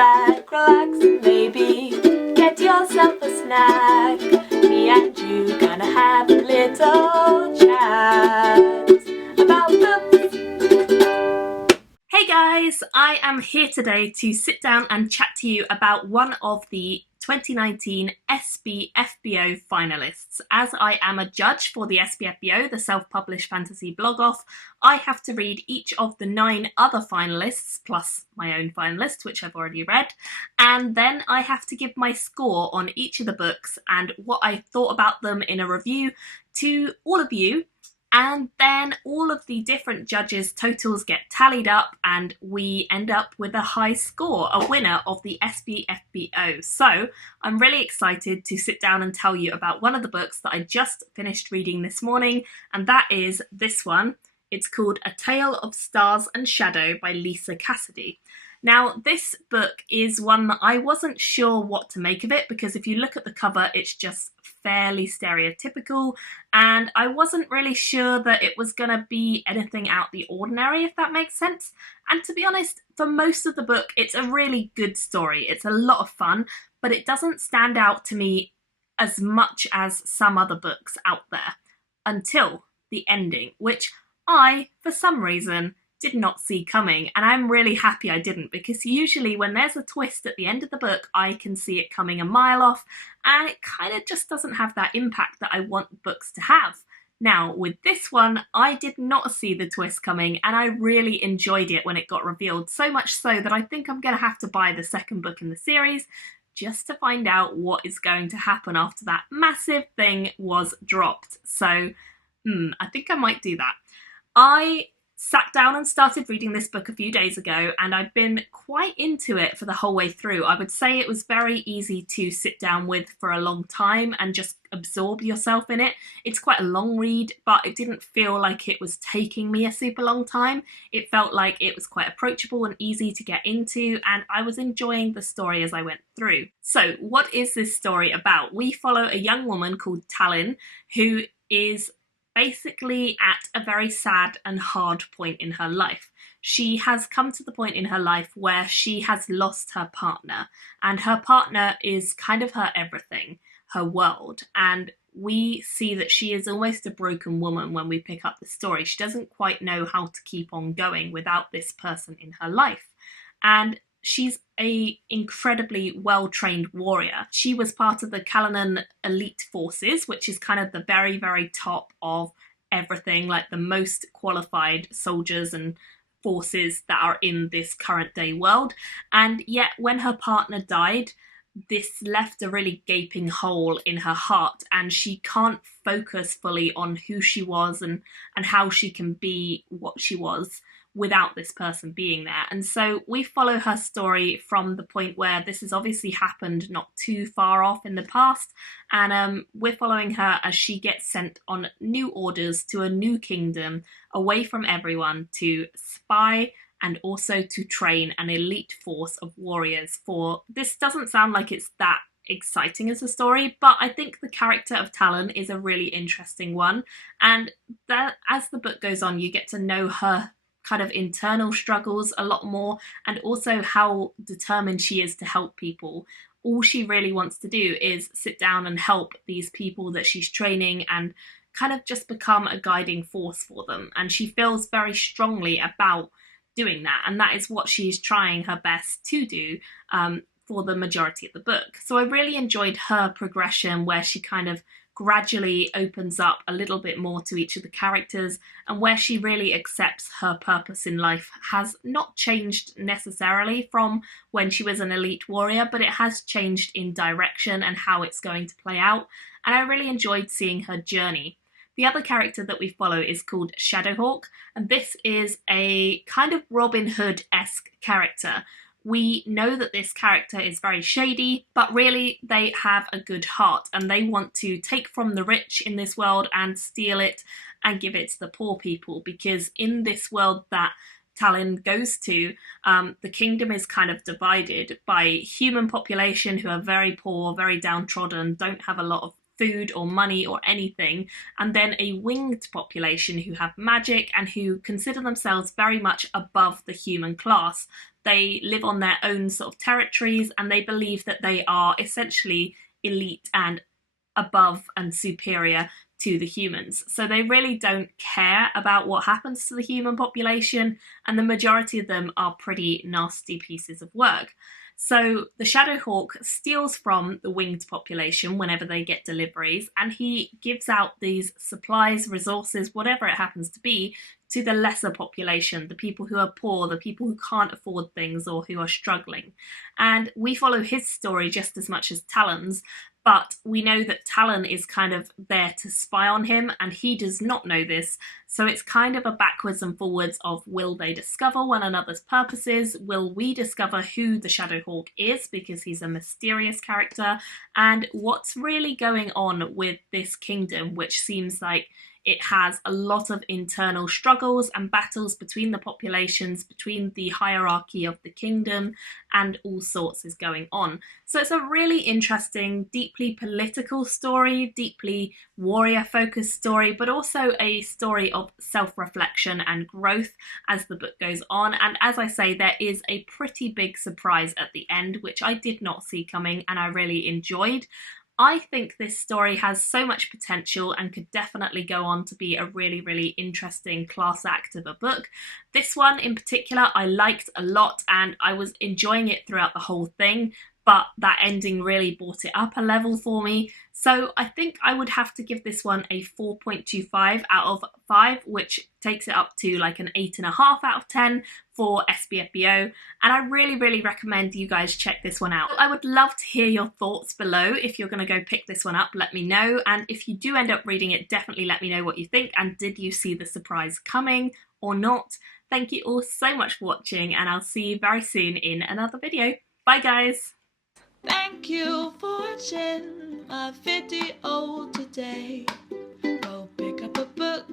back, relax, and maybe get yourself a snack. Me and you gonna have a little chat about books. Hey guys, I am here today to sit down and chat to you about one of the 2019 SPFBO finalists. As I am a judge for the SPFBO, the self-published fantasy blog-off, I have to read each of the 9 other finalists, plus my own finalist, which I've already read, and then I have to give my score on each of the books and what I thought about them in a review to all of you. And then all of the different judges' totals get tallied up and we end up with a high score, a winner of the SPFBO. So I'm really excited to sit down and tell you about one of the books that I just finished reading this morning, and that is this one. It's called A Tale of Stars and Shadow by Lisa Cassidy. Now, this book is one that I wasn't sure what to make of it, because if you look at the cover, it's just fairly stereotypical, and I wasn't really sure that it was going to be anything out the ordinary, if that makes sense. And to be honest, for most of the book, it's a really good story. It's a lot of fun, but it doesn't stand out to me as much as some other books out there until the ending, which I, for some reason, did not see coming, and I'm really happy I didn't, because usually when there's a twist at the end of the book, I can see it coming a mile off, and it kind of just doesn't have that impact that I want books to have. Now, with this one, I did not see the twist coming, and I really enjoyed it when it got revealed, so much so that I think I'm going to have to buy the second book in the series just to find out what is going to happen after that massive thing was dropped. So, I think I might do that. I sat down and started reading this book a few days ago, and I've been quite into it for the whole way through. I would say it was very easy to sit down with for a long time and just absorb yourself in it. It's quite a long read, but it didn't feel like it was taking me a super long time. It felt like it was quite approachable and easy to get into, and I was enjoying the story as I went through. So what is this story about? We follow a young woman called Talyn, who is basically at a very sad and hard point in her life. She has come to the point in her life where she has lost her partner, and her partner is kind of her everything, her world, and we see that she is almost a broken woman when we pick up the story. She doesn't quite know how to keep on going without this person in her life, and she's a incredibly well-trained warrior. She was part of the Kalanan elite forces, which is kind of the very, very top of everything, like the most qualified soldiers and forces that are in this current day world. And yet when her partner died, this left a really gaping hole in her heart, and she can't focus fully on who she was and how she can be what she was without this person being there. And so we follow her story from the point where this has obviously happened not too far off in the past, and we're following her as she gets sent on new orders to a new kingdom, away from everyone, to spy and also to train an elite force of warriors for... This doesn't sound like it's that exciting as a story, but I think the character of Talyn is a really interesting one, and that as the book goes on, you get to know her kind of internal struggles a lot more, and also how determined she is to help people. All she really wants to do is sit down and help these people that she's training and kind of just become a guiding force for them, and she feels very strongly about doing that, and that is what she's trying her best to do for the majority of the book. So I really enjoyed her progression, where she kind of gradually opens up a little bit more to each of the characters, and where she really accepts her purpose in life has not changed necessarily from when she was an elite warrior, but it has changed in direction and how it's going to play out, and I really enjoyed seeing her journey. The other character that we follow is called Shadowhawk, and this is a kind of Robin Hood-esque character. We know that this character is very shady, but really they have a good heart, and they want to take from the rich in this world and steal it and give it to the poor people, because in this world that Talyn goes to, the kingdom is kind of divided by human population who are very poor, very downtrodden, don't have a lot of food or money or anything, and then a winged population who have magic and who consider themselves very much above the human class. They live on their own sort of territories, and they believe that they are essentially elite and above and superior to the humans. So they really don't care about what happens to the human population, and the majority of them are pretty nasty pieces of work. So the Shadowhawk steals from the winged population whenever they get deliveries, and he gives out these supplies, resources, whatever it happens to be, to the lesser population, the people who are poor, the people who can't afford things or who are struggling. And we follow his story just as much as Talon's, but we know that Talon is kind of there to spy on him, and he does not know this. So it's kind of a backwards and forwards of, will they discover one another's purposes? Will we discover who the Shadowhawk is, because he's a mysterious character? And what's really going on with this kingdom, which seems like it has a lot of internal struggles and battles between the populations, between the hierarchy of the kingdom, and all sorts is going on. So it's a really interesting, deeply political story, deeply warrior-focused story, but also a story of self-reflection and growth as the book goes on. And as I say, there is a pretty big surprise at the end, which I did not see coming and I really enjoyed. I think this story has so much potential and could definitely go on to be a really, really interesting class act of a book. This one in particular I liked a lot, and I was enjoying it throughout the whole thing, but that ending really brought it up a level for me. So I think I would have to give this one a 4.25 out of 5, which takes it up to like an 8.5 out of 10 for SPFBO. And I really, really recommend you guys check this one out. I would love to hear your thoughts below. If you're going to go pick this one up, let me know. And if you do end up reading it, definitely let me know what you think. And did you see the surprise coming or not? Thank you all so much for watching, and I'll see you very soon in another video. Bye guys! Thank you for watching my video today. Go pick up a book,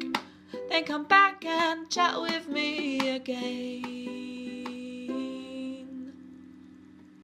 then come back and chat with me again.